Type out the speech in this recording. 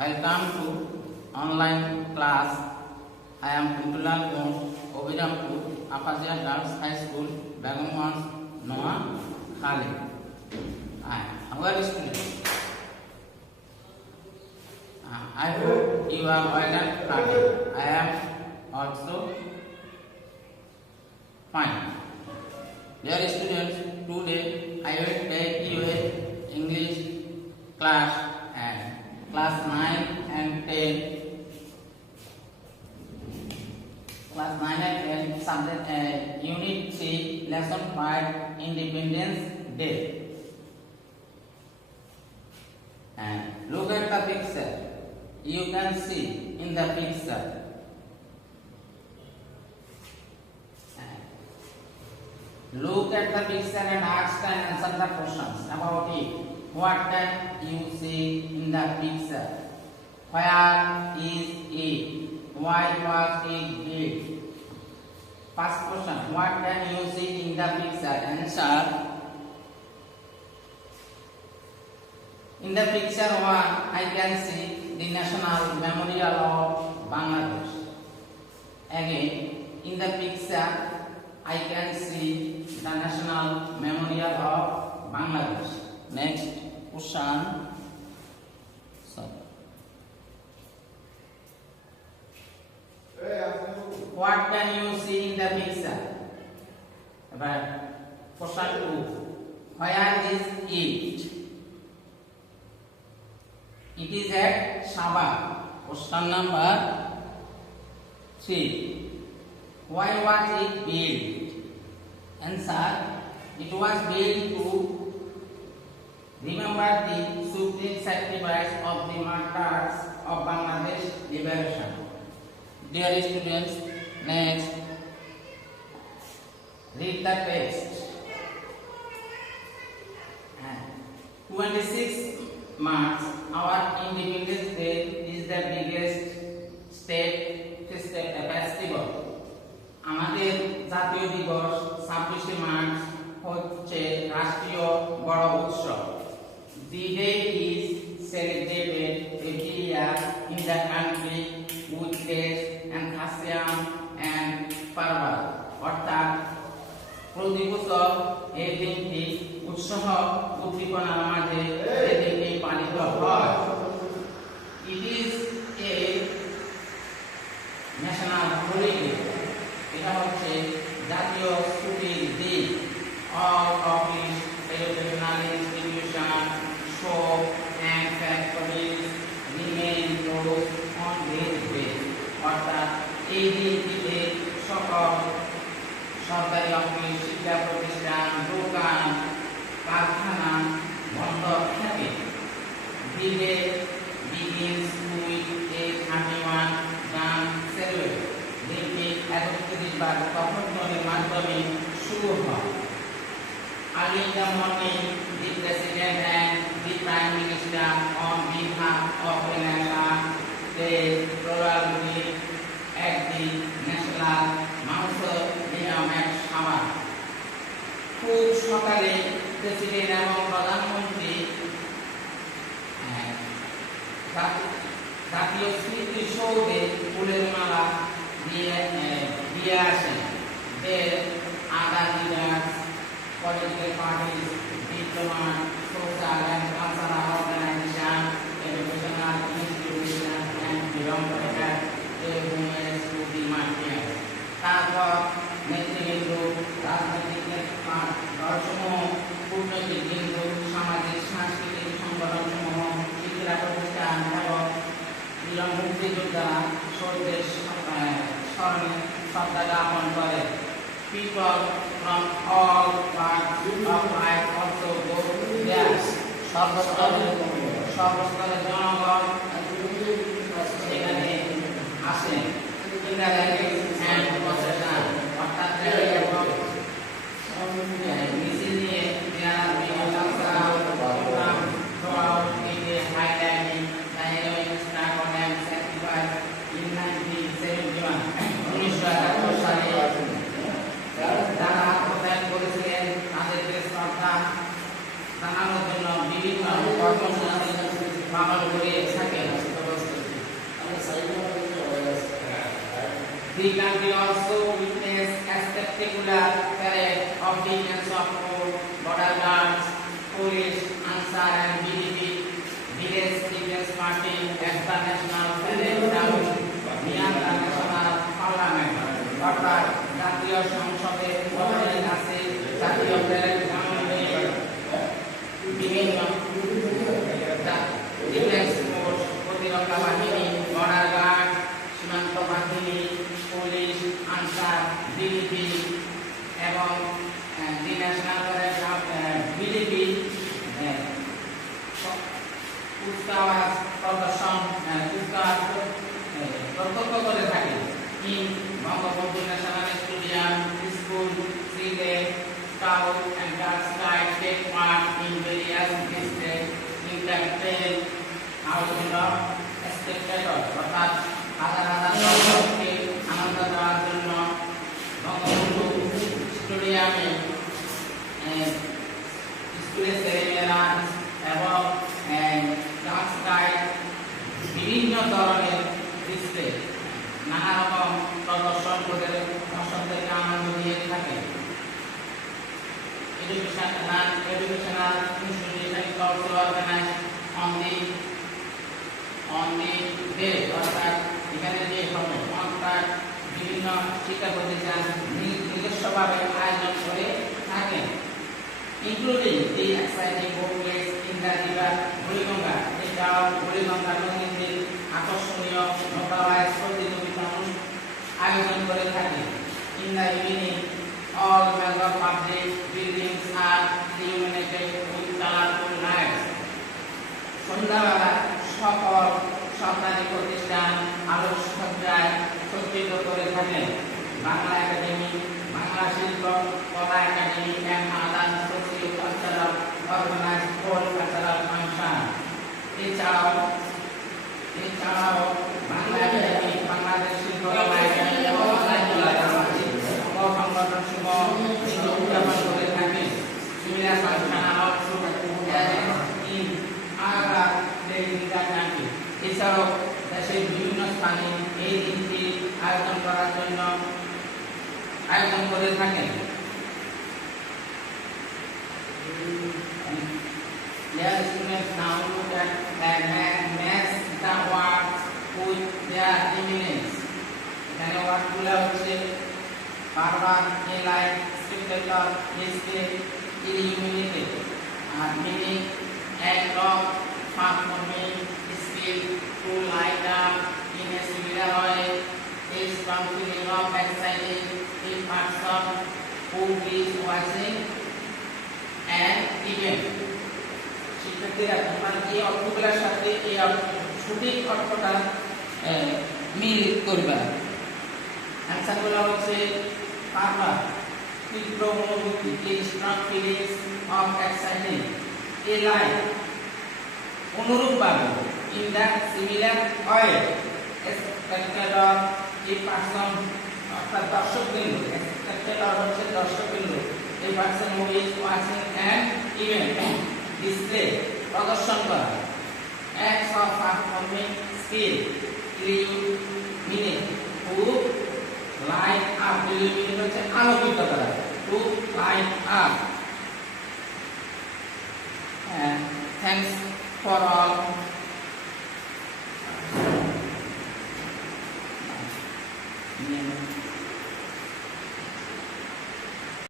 Welcome to online class. I am Kuntulan Ghosh, Obirampur, Apazia Girls High School, Bagumans, Noah Khalid. Our students. I hope you are well and happy. I am also fine. Dear students, today I will take you a English class and class 9 and 10. Class 9 and 10 subject Unit 3, Lesson 5, Independence Day. And look at the picture. You can see in the picture. Look at the picture and ask and answer the questions about it. What can you see in the picture? Where is it? Why was it built? First question. What can you see in the picture? Answer. In the picture 1, I can see the National Memorial of Bangladesh. Again, in the picture, I can see the National Memorial of Bangladesh. Next question. What can you see in the picture? Question 2. Where is it? It is at Sabah. Question number 3. Why was it built? Answer. It was built to remember the supreme sacrifice of the martyrs of Bangladesh liberation. Dear students, next, read the text. 26 March, our Independence Day is the biggest state festival. আমাদের জাতীয় দিবস 26শে March হচ্ছে রাষ্ট্রীয় বড় উৎসব। The day is celebrated every year in the country with days and custom and fervor. অর্থাৎ প্রতি বছর এই দিনটি উৎসাহ উদ্দীপনার মাঝে এই দিনটি পালিত হয়। It is a national holiday. এটা হচ্ছে জাতীয় ছুটির দিন। All office, educational institution, shop and factories remain closed on this day. অর্থাৎ এই দিনটিতে সকল সরকারি অফিস, শিক্ষা প্রতিষ্ঠান, দোকান, কারখানা বন্ধ থাকে। The day begins with a 31 gun salute. দিনটি 31 বার তখনধ্বনির মাধ্যমে শুরু হয়। Early in the morning, the President and the Prime Minister on behalf of the nation, they probably at the National Mausoleum at Sabah. খুব সকালে প্রেসিডেন্ট এবং প্রধানমন্ত্রী জাতীয় স্মৃতিসৌধে ফুলের মালা দিয়ে আসেন। There other leaders, political parties, diplomats, social and cultural organizations, educational institutions and bureaucrats gave homage to the martyrs. তারপর নেতৃবৃন্দ, রাজনৈতিক দলসমূহ, কূটনৈতিক বিন্দু, সামাজিক সাংস্কৃতিক সংগঠনসমূহ, শিক্ষা প্রতিষ্ঠান এবং বীর মুক্তিযোদ্ধারা শহীদদের স্মরণে শ্রদ্ধা জ্ঞাপন করে। People from all parts of life also go there. সর্বস্তরের জনগণ সেখানে আসেন। and procession অর্থাৎ মিছিল নিয়ে throughout India highlighting the heroic struggle and sacrifice in 1971 1971 সালে যারা আত্মত্যাগ করেছিলেন তাদেরকে শ্রদ্ধা জানানোর জন্য বিভিন্ন কর্মসূচি পালন করে থাকে। The country also witnessed a spectacular parade of details of border guards, police, Ansar and BDP, village defense party at the national parade ground near the national parliament. অর্থাৎ জাতীয় সংসদে উপস্থিত আছে জাতীয় প্যারেড গ্রাউন্ডে বিভিন্ন ডিফেন্স ফোর্স, প্রতিরক্ষা বাহিনী, বর্ডার গার্ড, সীমান্ত বাহিনী, পুলিশ, আনসার, বিডিপি এবং দি ন্যাশনাল বিডিপি কুচকাওয়াজ প্রদর্শন প্রত্যক্ষ করে থাকে। in Bangabandhu National Stadium, school, cricket, scout and guard scouts take part in various districts in campaign outbound of spectators. অর্থাৎ হাজার হাজার দর্শককে আনন্দ দেওয়ার জন্য বঙ্গবন্ধু স্টেডিয়ামে স্কুলের ছেলেমেয়েরা এবং গার্ড স্কাউট বিভিন্ন ধরনের ডিসপ্লে নানা রকম প্রদর্শন করে দর্শকদেরকে আনন্দ দিয়ে থাকে। Educational institution is also organized on the day, অর্থাৎ এখানে যে হবে অর্থাৎ বিভিন্ন শিক্ষা প্রতিষ্ঠান নিজস্বভাবে আয়োজন করে থাকে, including the exciting booklets in the river Buriganga. এছাড়াও বুড়িগঙ্গা নদীতে আকর্ষণীয় নৌকাবাজ প্রতিযোগিতা আয়োজন করে থাকে। In the evening, all major public buildings are illuminated with colorful lights. সন্ধ্যাবেলা সকল সরকারি প্রতিষ্ঠান আলোকসজ্জায় সজ্জিত করে থাকেন। বাংলা একাডেমি, বাংলা শিল্প কলা academy and other socio-cultural organized all cultural functions. এছাড়াও বাংলা একাডেমি, বাংলাদেশ শিল্পকলা একাডেমি এবং সংগঠন সমূহ উদযাপন করে থাকে। Similar function are also in other places in the country. এছাড়াও দেশের বিভিন্ন স্থানে এই দিনটি আয়োজন করার জন্য আয়োজন করে থাকেন। Dear students, now look at match the words with their eminence. এখানে ওয়ার্ডগুলো হচ্ছে বারবার, a light, spectator, escape, illuminated, আর meaning, act of, performing, skill, to light up in a similar way, is feeling of exciting in parts of who is watching an event. শিক্ষার্থীরা তোমরা এই অর্থগুলোর সাথে এই সঠিক অর্থটা মিল করবা। অ্যান্সারগুলো হচ্ছে বারবার, তীব্র অনুভূতি, strong feelings of exciting, a light, অনুরূপভাবে, in the similar way, spectator, a person অর্থাৎ দর্শকবৃন্দ, স্পেক্টেটর হচ্ছে দর্শকবৃন্দ, a person who is watching an event, display প্রদর্শন করা, acts of performing skill, illuminate, to light up, illuminate হচ্ছে আলোকিত করা, to light up. Thanks for all.